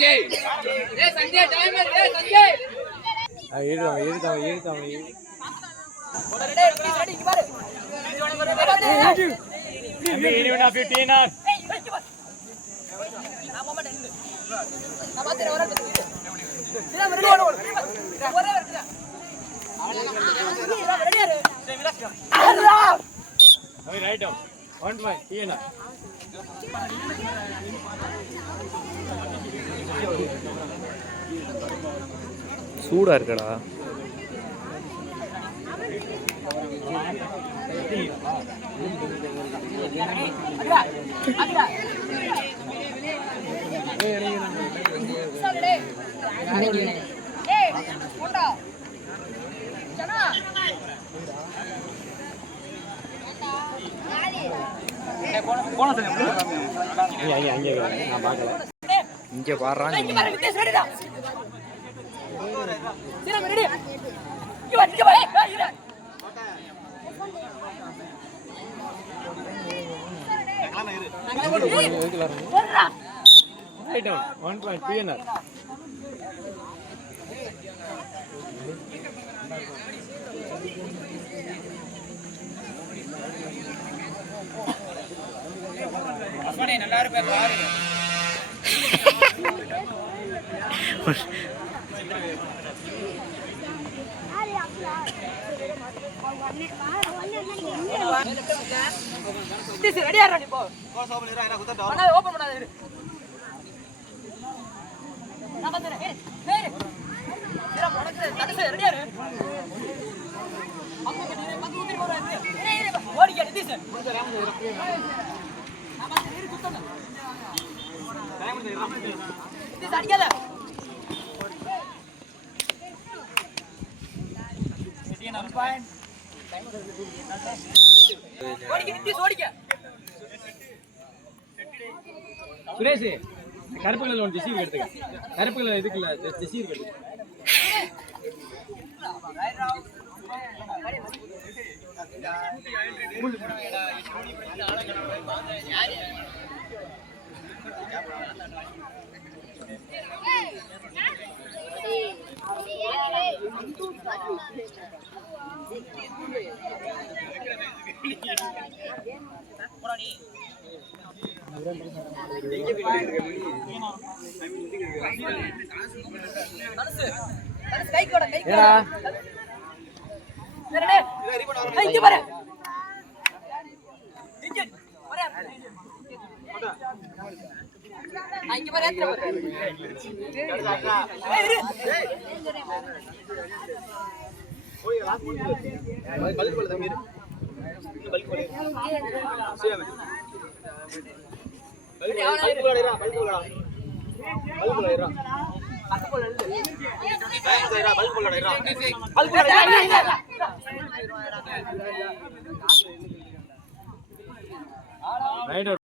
சஞ்சய் ஏய் சஞ்சய் டைமர் ஏய் சஞ்சய் ஏறிட்டாங்க ரெடி இங்க பாரு இனி ஒண்ணா 15 ஆர் நான் மாமா நின்னு நான் பாத்துறேன் வர சீரா ரெடி ஒரே வருது அவளே ரெடி யாரு சரி விலாஸ் அவை ரைட் டவுன் 1 பாய் ஏனா சூடா இருக்கடா இங்க பாடுறான் Right down, 1 point, PNR. நல்லா இருப்ப பாரு ரெடியா நீ போ ஓபன் இரு நான் குத்தறேன் அண்ணா ஓபன் பண்ணாத இரு நான் வந்துறேன் ஏய் இரு போடக்கு தடச ரெடியா இரு அங்க நீ வந்து ஊத்தி போற ஏய் ஓடிக்க நிதிஷ் நான் வந்து இரு குத்தறேன் டைம் இரு நிதிஷ் அடிக்காத என்ன பாயிண்ட் ஓடிக்க நிதிஷ் ஓடிக்க சுரேஷ் கருப்பு கலர்ல ஒரு ஜெர்சி எடுத்துக்க கருப்பு கலர் எதுக்குல ஜெர்சி எடுத்துக்க கை கோட கை கோட ரெடி இங்க பாரு இங்க பாரு இங்க பாரு ஏத்ர பாரு ஏய் இரு ஓய் லாஸ்ட் போடு பல்க் போடு தம்பி இரு பல்க் போடு சேம் பல்க் போடுடா பல்க் போடுடா பல்க் போடுடா அது போல இல்ல டைம் பல்க் போடுடா பல்க் போடுடா ரைட்